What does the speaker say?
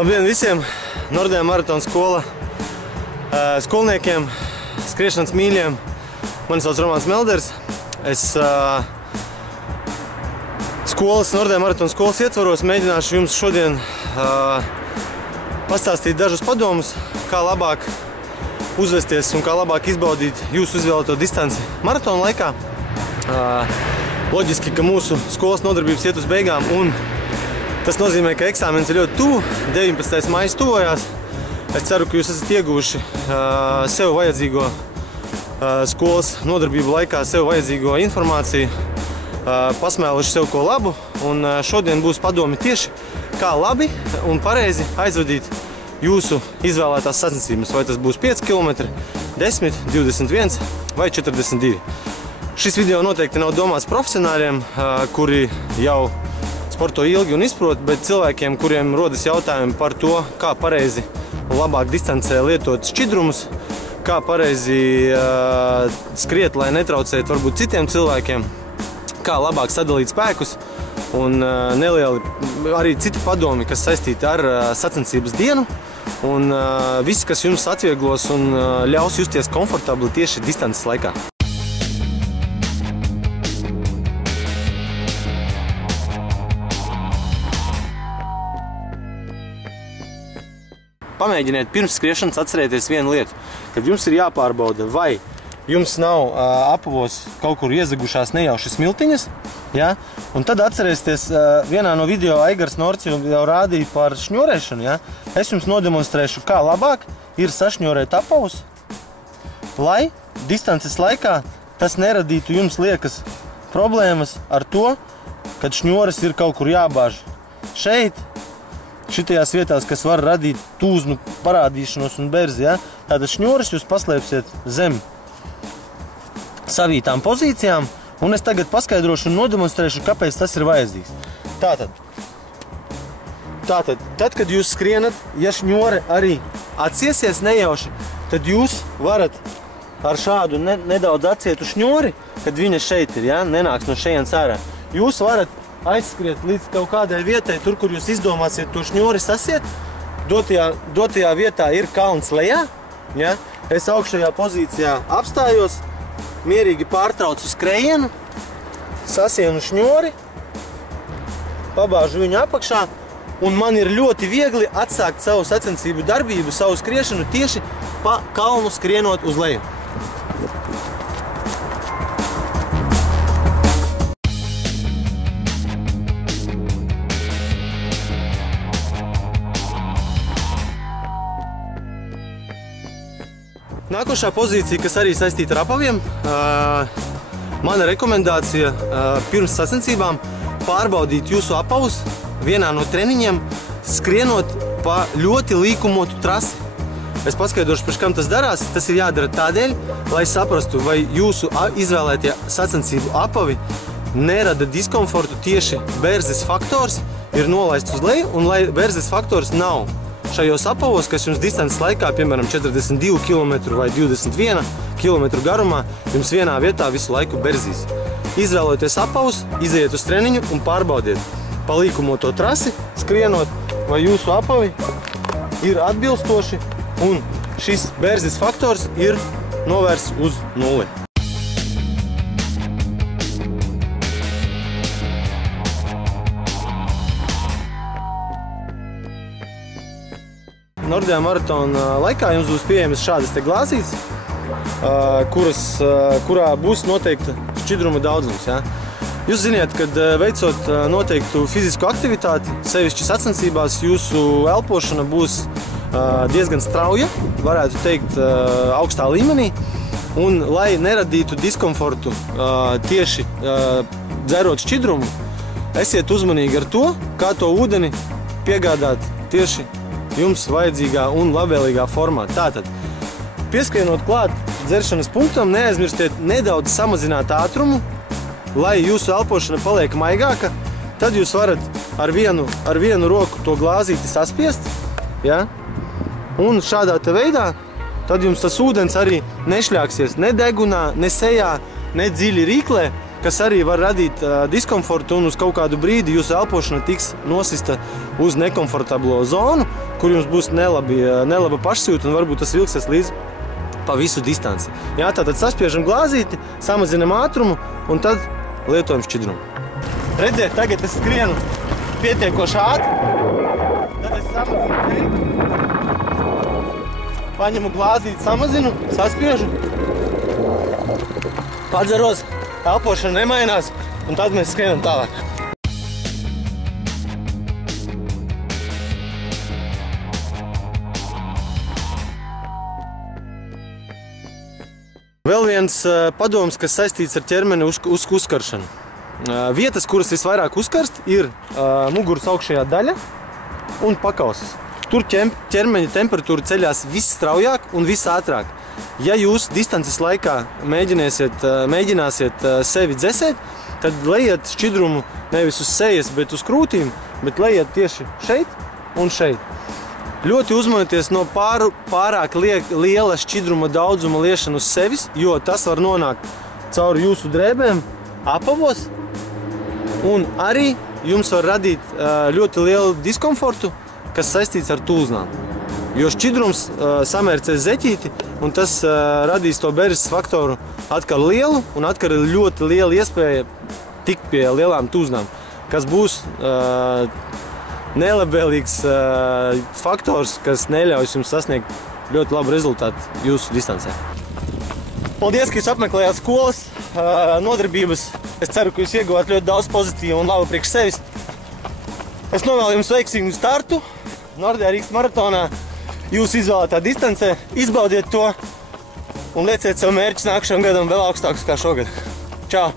Labdien visiem! Nordea maratona skola skolniekiem, skriešanas mīļiem. Mani sauc Romāns Melders. Es Nordea maratona skolas ietvaros mēģināšu jums šodien pastāstīt dažus padomus, kā labāk uzvesties un kā labāk izbaudīt jūsu izvēlēto distanci maratona laikā. Loģiski, ka mūsu skolas nodarbības iet uz beigām, un tas nozīmē, ka eksāmenis ir ļoti tuvu, 19. maijs tuvojās. Es ceru, ka jūs esat ieguvuši sev vajadzīgo skolas nodarbību laikā, sev vajadzīgo informāciju, pasmēluši sev ko labu, un šodien būs padomi tieši, kā labi un pareizi aizvadīt jūsu izvēlētās sacensības, vai tas būs 5 km, 10, 21 vai 42. Šis video noteikti nav domāts profesionāļiem, kuri jau sporto ilgi un izprot, bet cilvēkiem, kuriem rodas jautājumi par to, kā pareizi un labāk distancē lietot šķidrumus, kā pareizi skriet, lai netraucētu varbūt citiem cilvēkiem, kā labāk sadalīt spēkus un nelieli arī citi padomi, kas saistīti ar sacensības dienu, un viss, kas jums atvieglos un ļaus justies komfortabli tieši distances laikā. Pamēģiniet pirms skriešanas atcerēties vienu lietu, kad jums ir jāpārbauda, vai jums nav apavos kaut kur iezagušās nejauši smiltiņas, ja? Un tad atcerēsieties, vienā no video Aigars Norts jau rādīja par šņurēšanu, ja? Es jums nodemonstrēšu, kā labāk ir sašņurēt apavus, lai distances laikā tas neradītu jums liekas problēmas ar to, kad šņores ir kaut kur jābāž. Šeit, šitajās vietās, kas var radīt tūznu parādīšanos un berzi, ja? Tātad šņores jūs paslēpsiet zem savītām pozīcijām, un es tagad paskaidrošu un nodemonstrēšu, kāpēc tas ir vajadzīgs. Tātad, kad jūs skrienat, ja šņore arī atsiesies nejauši, tad jūs varat ar šādu nedaudz atsietu šņori, kad viņa šeit ir, ja? Nenāks no šejienes ārā. Jūs varat aizskriet līdz kaut kādai vietai, tur, kur jūs izdomāsiet to šņori sasiet. Dotajā vietā ir kalns lejā. Ja? Es augšējā pozīcijā apstājos, mierīgi pārtraucu skrējienu, sasienu šņori, pabāžu viņu apakšā, un man ir ļoti viegli atsākt savu sacensību darbību, savu skriešanu tieši pa kalnu skrienot uz leju. Nākošā pozīcija, kas arī saistīta ar apaviem, mana rekomendācija pirms sacensībām pārbaudīt jūsu apavus vienā no treniņiem, skrienot pa ļoti līkumotu trasi. Es paskaidrošu, priekš kam tas darās. Tas ir jādara tādēļ, lai saprastu, vai jūsu izvēlētie sacensību apavi nerada diskomfortu, tieši berzes faktors ir nolaists uz leju, un lai berzes faktors nav šajos apavos, kas jums distances laikā, piemēram, 42 km vai 21 km garumā, jums vienā vietā visu laiku berzīs. Izvēloties apavus, iziet uz treniņu un pārbaudiet pa līkumoto trasi, skrienot, vai jūsu apavi ir atbilstoši un šis berzes faktors ir novērsts uz nulli. Nordea maratona laikā jums būs pieejamas šādas te glāzītes, kurā būs noteikta šķidruma daudzums. Ja? Jūs ziniet, kad veicot noteiktu fizisku aktivitāti, sevišķi sacensībās, jūsu elpošana būs diezgan strauja, varētu teikt augstā līmenī, un lai neradītu diskomfortu tieši dzerot šķidrumu, esiet uzmanīgi ar to, kā to ūdeni piegādāt tieši jums vajadzīgā un labvēlīgā formā. Tātad, pieskrienot klāt dzeršanas punktam, neaizmirstiet nedaudz samazināt ātrumu, lai jūsu elpošana paliek maigāka. Tad jūs varat ar vienu roku to glāzīti saspiest, ja? Un šādā te veidā, tad jums tas ūdens arī nešļāksies ne degunā, ne sejā, ne dziļi rīklē, kas arī var radīt diskomfortu un uz kaut kādu brīdi jūsu elpošana tiks nosista uz nekomfortablo zonu, kur jums būs nelaba pašsajūta un varbūt tas vilksies līdz pa visu distanci. Jā, tātad saspiežam glāzīti, samazinam ātrumu un tad lietojam šķidrumu. Redziet, tagad es skrienu pietiekoši ātri, tad es samazinu tempu, paņemu glāzīti, samazinu, saspiežu, padzeros, elpošana nemainās un tad mēs skrienam tālāk. Vēl viens padoms, kas saistīts ar ķermeni uzkaršanu. Vietas, kuras visvairāk uzkarst, ir muguras augšējā daļa un pakausis. Tur ķermeņa temperatūra ceļās visstraujāk un visātrāk. Ja jūs distances laikā mēģināsiet sevi dzesēt, tad lejiet šķidrumu nevis uz sejas, bet uz krūtīm, bet lejiet tieši šeit un šeit. Ļoti uzmanieties no pārāk liela šķidruma daudzuma liešana uz sevis, jo tas var nonākt cauri jūsu drēbēm, apavos, un arī jums var radīt ļoti lielu diskomfortu, kas saistīts ar tūznām. Jo šķidrums samērcēs zeķīti, un tas radīs to beres faktoru atkal lielu, un atkal ir ļoti liela iespēja tikt pie lielām tūznām, kas būs nelabvēlīgs faktors, kas neļaus jums sasniegt ļoti labu rezultātu jūsu distancē. Paldies, ka jūs apmeklējāt skolas nodarbības. Es ceru, ka jūs ieguvāt ļoti daudz pozitīvu un labu priekš sevis. Es novēlu jums veiksmīgu startu Nordea Rīgas maratonā. Jūs izvēlētā distancē, izbaudiet to un lieciet sev mērķus nākamajam gadam vēl augstākus kā šogad. Čau!